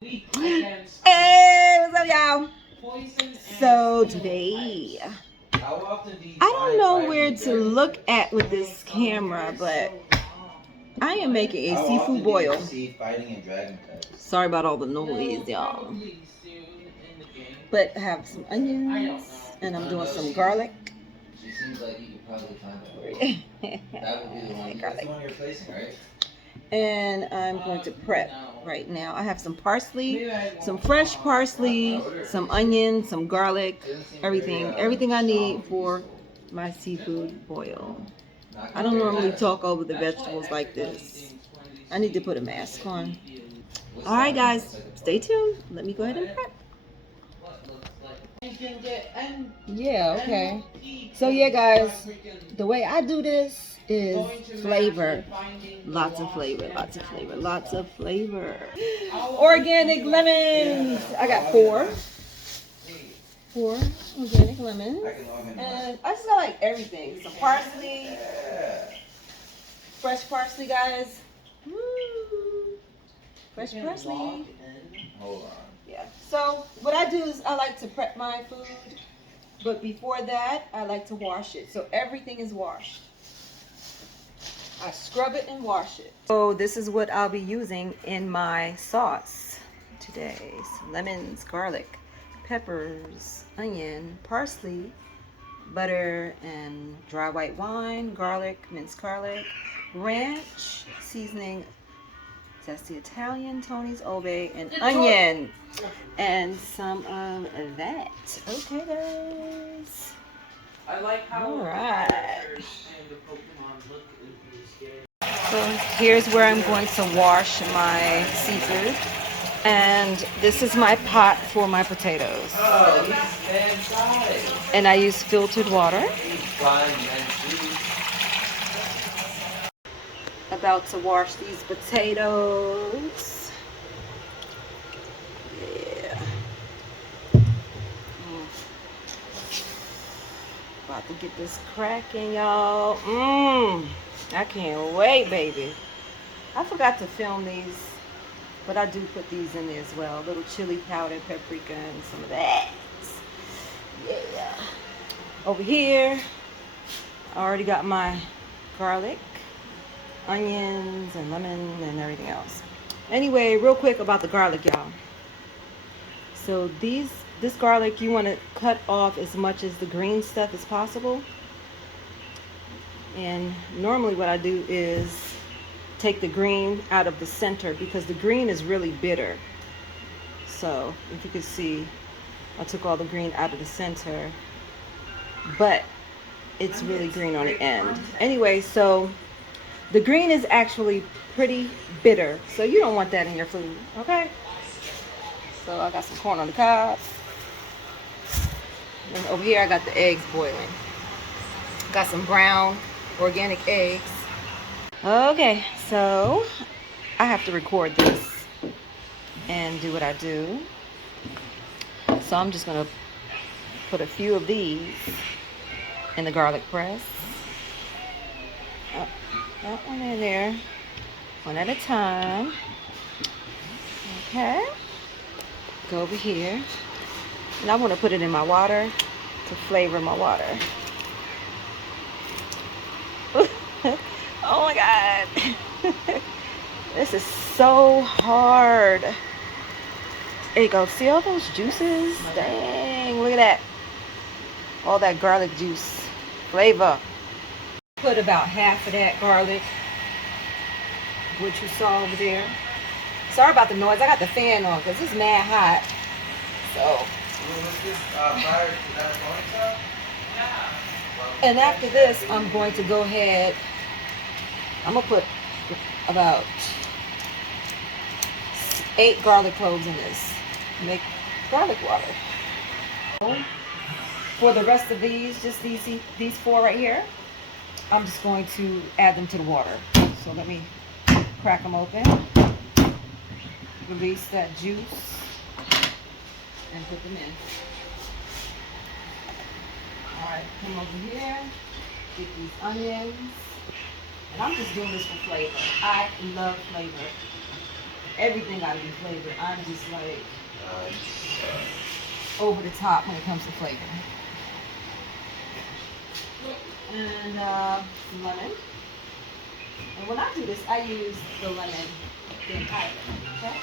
Hey, what's up, y'all? So today, I don't know where to look at with this camera, but I am making a seafood boil. Sorry about all the noise, y'all. But I have some onions, and I'm doing some garlic. She seems like you could probably find that. That would be the one. That's the one you're replacing, right? And I'm going to prep right now. I have some parsley, some fresh parsley, some onion, some garlic, everything I need for my seafood boil. I don't normally talk over the vegetables like this. I need to put a mask on. All right, guys, stay tuned. Let me go ahead and prep. Yeah, okay. So yeah, guys, the way I do this is flavor. Lots of flavor, lots of flavor, lots of flavor. Organic lemons. I got four organic lemons. And I just got like everything. Some parsley. Fresh parsley, guys. Woo. Fresh parsley. Hold on. Yeah. So what I do is I like to prep my food, but before that I like to wash it. So everything is washed. I scrub it and wash it. So this is what I'll be using in my sauce today. Some lemons, garlic, peppers, onion, parsley, butter, and dry white wine, garlic, minced garlic, ranch, seasoning, zesty Italian, Tony's Old Bay, and onion, and some of that. Okay, guys. I like how all right. and the Pokemon look in this game. So here's where I'm going to wash my seafood, and this is my pot for my potatoes. Oh, he's dead side. And I use filtered water. He's fine, man. About to wash these potatoes. Yeah. About to get this cracking, y'all. I can't wait, baby. I forgot to film these, but I do put these in there as well. A little chili powder, paprika, and some of that. Yeah. Over here, I already got my garlic, onions, and lemon, and everything else. Anyway, real quick about the garlic, y'all. So this garlic, you want to cut off as much as the green stuff as possible. And normally what I do is take the green out of the center, because the green is really bitter. So if you can see, I took all the green out of the center, but it's really green on the end. Anyway, so the green is actually pretty bitter, so you don't want that in your food, okay? So I got some corn on the cob. And over here I got the eggs boiling. Got some brown organic eggs. Okay, so I have to record this and do what I do. So I'm just gonna put a few of these in the garlic press. That one in there, one at a time. Okay, go over here, and I want to put it in my water to flavor my water. Oh my God, this is so hard. There you go. See all those juices? Dang, look at that. All that garlic juice flavor. Put about half of that garlic, which you saw over there. Sorry about the noise. I got the fan on because it's mad hot. So. And after this, I'm going to go ahead. I'm gonna put about 8 garlic cloves in this. Make garlic water. For the rest of these, just these 4 right here, I'm just going to add them to the water. So let me crack them open, release that juice, and put them in. All right, come over here, get these onions. And I'm just doing this for flavor. I love flavor. everything gotta be flavored. I'm just like over the top when it comes to flavor. And lemon. And when I do this, I use the lemon, the entire lemon, okay?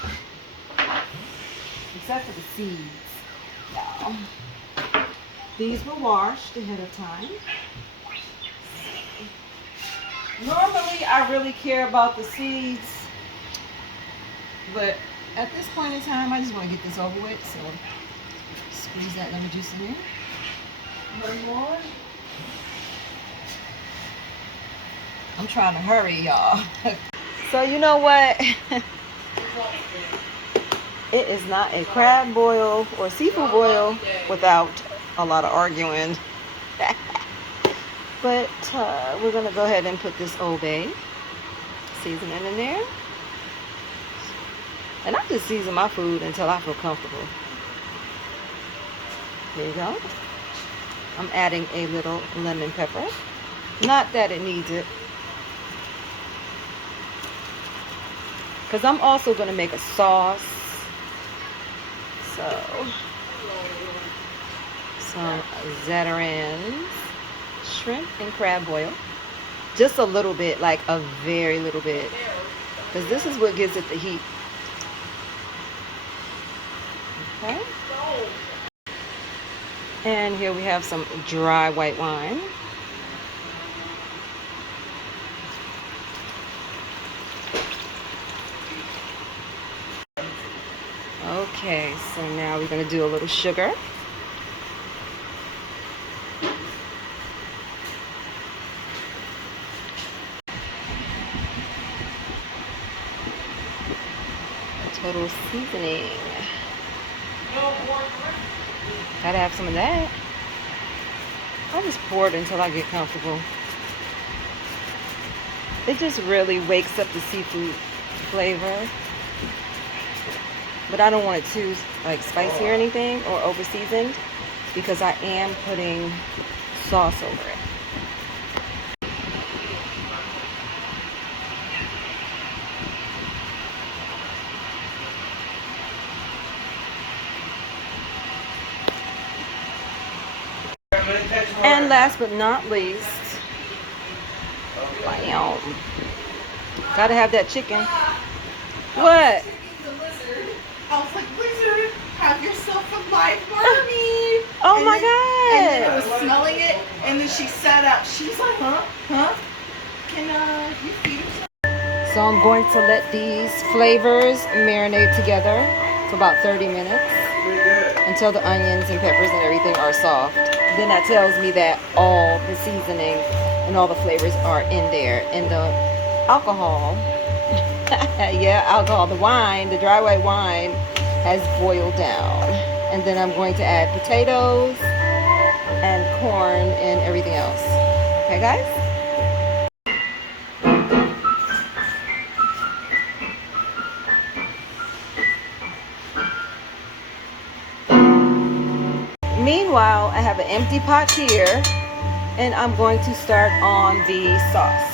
Except for the seeds, y'all. These were washed ahead of time. Normally, I really care about the seeds, but at this point in time, I just want to get this over with. So, squeeze that lemon juice in there. One more. I'm trying to hurry, y'all. So you know what? It is not a crab boil or seafood boil without a lot of arguing. But we're gonna go ahead and put this Old Bay seasoning in there. And I just season my food until I feel comfortable. There you go. I'm adding a little lemon pepper. Not that it needs it. Because I'm also going to make a sauce. So, some Zatarain's shrimp and crab boil. Just a little bit, like a very little bit. Because this is what gives it the heat. Okay. And here we have some dry white wine. Okay, so now we're going to do a little sugar. Total seasoning. Gotta have some of that. I'll just pour it until I get comfortable. It just really wakes up the seafood flavor. But I don't want it too like spicy or anything or over seasoned because I am putting sauce over it. And last but not least, bam. Gotta have that chicken. What? I was like, Lizard, have yourself a live Barbie. Oh and my then, God. And then it was smelling it, and then she sat up. She was like, huh? Can you feed her? So I'm going to let these flavors marinate together for about 30 minutes until the onions and peppers and everything are soft. Then that tells me that all the seasoning and all the flavors are in there. And the alcohol, yeah, alcohol, the wine, the dry white wine has boiled down. And then I'm going to add potatoes and corn and everything else. Okay, guys? Meanwhile, I have an empty pot here, and I'm going to start on the sauce.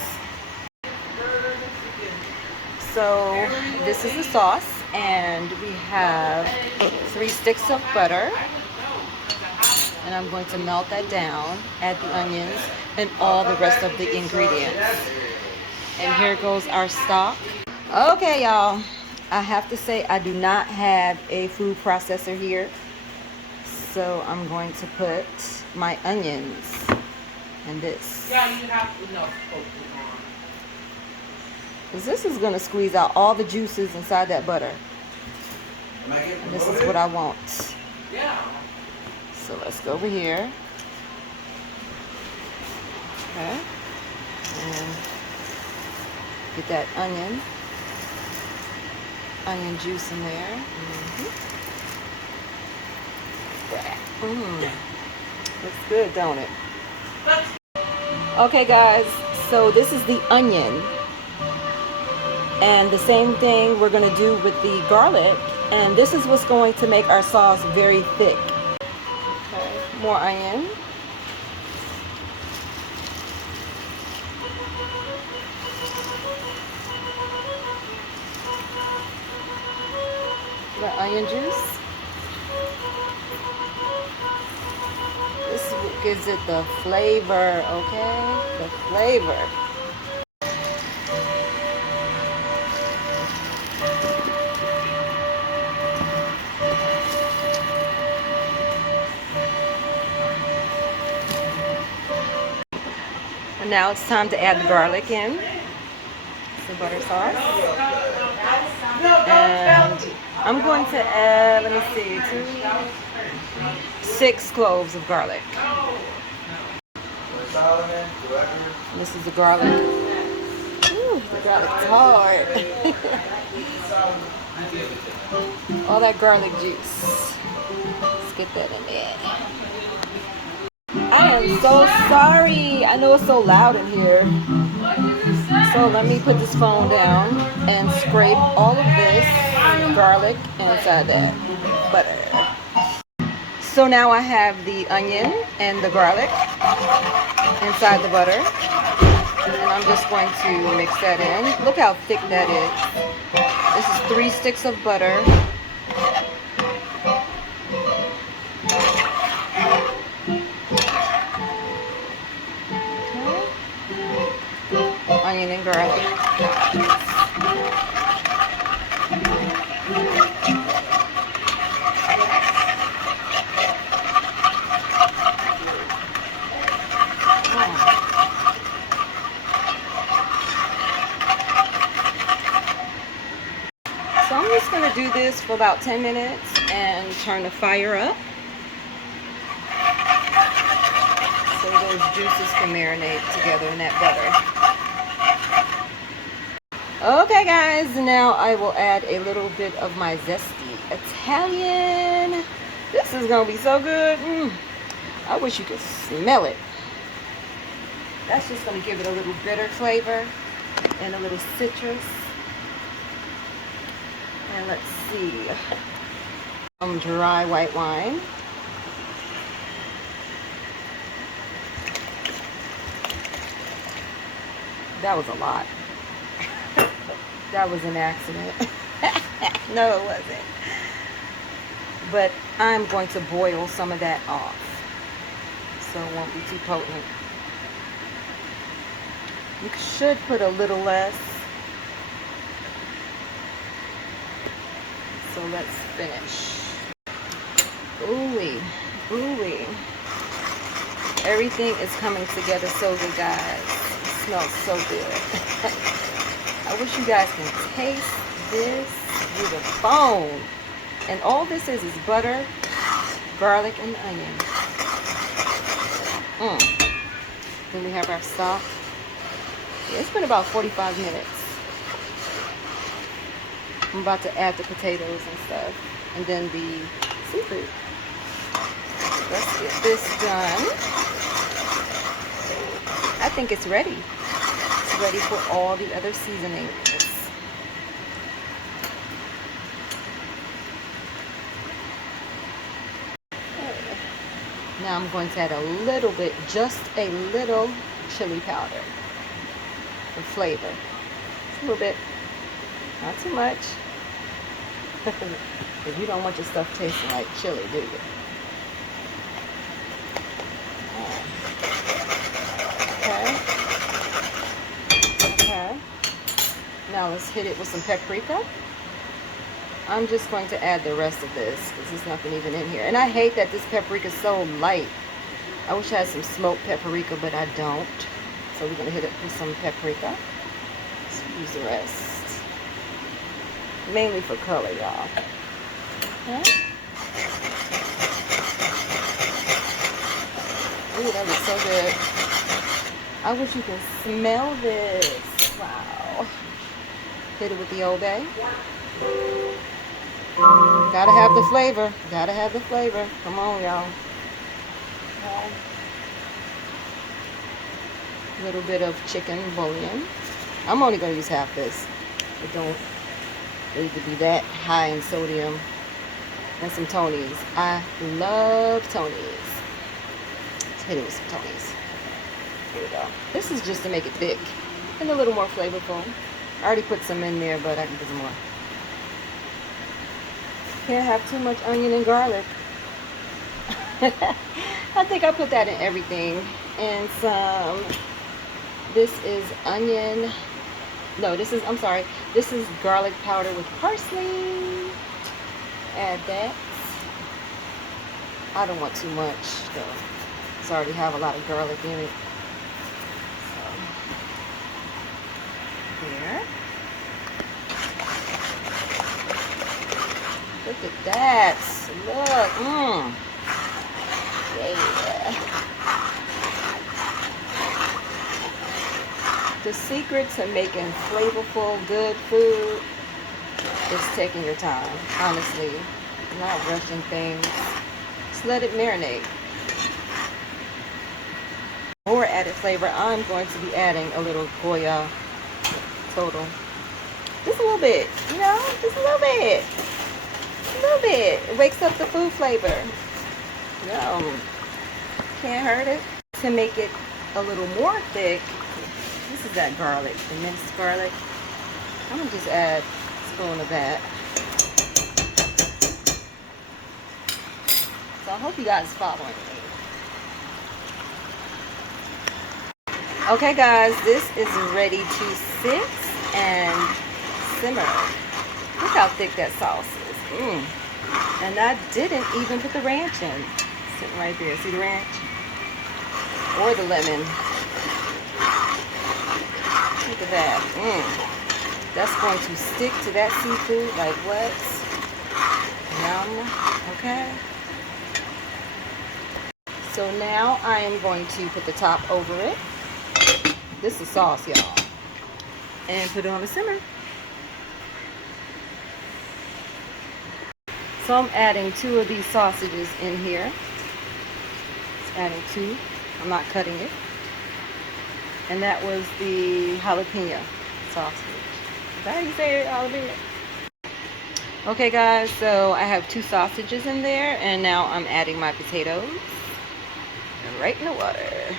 So this is the sauce, and we have 3 sticks of butter, and I'm going to melt that down, add the onions, and all the rest of the ingredients. And here goes our stock. Okay, y'all, I have to say I do not have a food processor here. So I'm going to put my onions in this. Yeah, you have enough Pokemon. Because this is going to squeeze out all the juices inside that butter. And this is what I want. Yeah. So let's go over here. Okay. And get that onion juice in there. Looks good, don't it? Okay, guys, so this is the onion. And the same thing we're going to do with the garlic. And this is what's going to make our sauce very thick. Okay, more onion. the onion juice. This gives it the flavor, okay? The flavor. And now it's time to add the garlic in. The butter sauce. And I'm going to add, let me see, 6 cloves of garlic. This is the garlic. Ooh, the garlic's hard. All that garlic juice. Let's get that in there. I am so sorry. I know it's so loud in here. So let me put this phone down and scrape all of this garlic inside that butter. So now I have the onion and the garlic inside the butter. And I'm just going to mix that in. Look how thick that is. This is 3 sticks of butter. Onion and garlic. So I'm just going to do this for about 10 minutes and turn the fire up so those juices can marinate together in that butter. Okay guys, now I will add a little bit of my zesty Italian. This is gonna be so good. I wish you could smell it. That's just gonna give it a little bitter flavor and a little citrus. And let's see, some dry white wine. That was a lot. That was an accident. No, it wasn't. But I'm going to boil some of that off, so it won't be too potent. You should put a little less. So let's finish. Ooh-wee, ooh-wee. Everything is coming together so good, guys. It smells so good. I wish you guys can taste this through the phone. And all this is butter, garlic, and onion. Then we have our stock. Yeah, it's been about 45 minutes. I'm about to add the potatoes and stuff. And then the seafood. Let's get this done. I think it's ready. It's ready for all the other seasonings. Now I'm going to add a little bit, just a little chili powder for flavor. Just a little bit, not too much. Because you don't want your stuff tasting like chili, do you? Okay. Now let's hit it with some paprika. I'm just going to add the rest of this because there's nothing even in here. And I hate that this paprika is so light. I wish I had some smoked paprika, but I don't. So we're going to hit it with some paprika. Let's use the rest. Mainly for color, y'all. Okay. Ooh, that looks so good. I wish you could smell this. Wow. Hit it with the Old Bay. Gotta have the flavor. Gotta have the flavor. Come on, y'all. Okay. A little bit of chicken bouillon. I'm only gonna use half this. It don't need to be that high in sodium. And some Tonys. I love Tonys. Let's hit it with some Tonys. Here we go. This is just to make it thick and a little more flavorful. I already put some in there, but I can put some more. Can't have too much onion and garlic. I think I put that in everything. And some, this is onion. No, this is, I'm sorry. This is garlic powder with parsley. Add that. I don't want too much though. It's already have a lot of garlic in it. So, here. Look at that. Look. Yeah. The secret to making flavorful, good food is taking your time, honestly. Not rushing things. Just let it marinate. For added flavor, I'm going to be adding a little Goya total. Just a little bit, you know, just a little bit. A little bit. It wakes up the food flavor. Yum. Can't hurt it. To make it a little more thick, this is that garlic, the minced garlic. I'm going to just add a spoon of that. So I hope you guys following me. Okay guys, this is ready to sit and simmer. Look how thick that sauce is. And I didn't even put the ranch in. Sitting right there. See the ranch? Or the lemon. Look at that. That's going to stick to that seafood like what? Yum. Okay. So now I am going to put the top over it. This is sauce, y'all. And put it on the simmer. So I'm adding 2 of these sausages in here. Just adding 2. I'm not cutting it. And that was the jalapeno sausage. Is that how you say it, jalapeno? Okay guys, so I have 2 sausages in there, and now I'm adding my potatoes right in the water.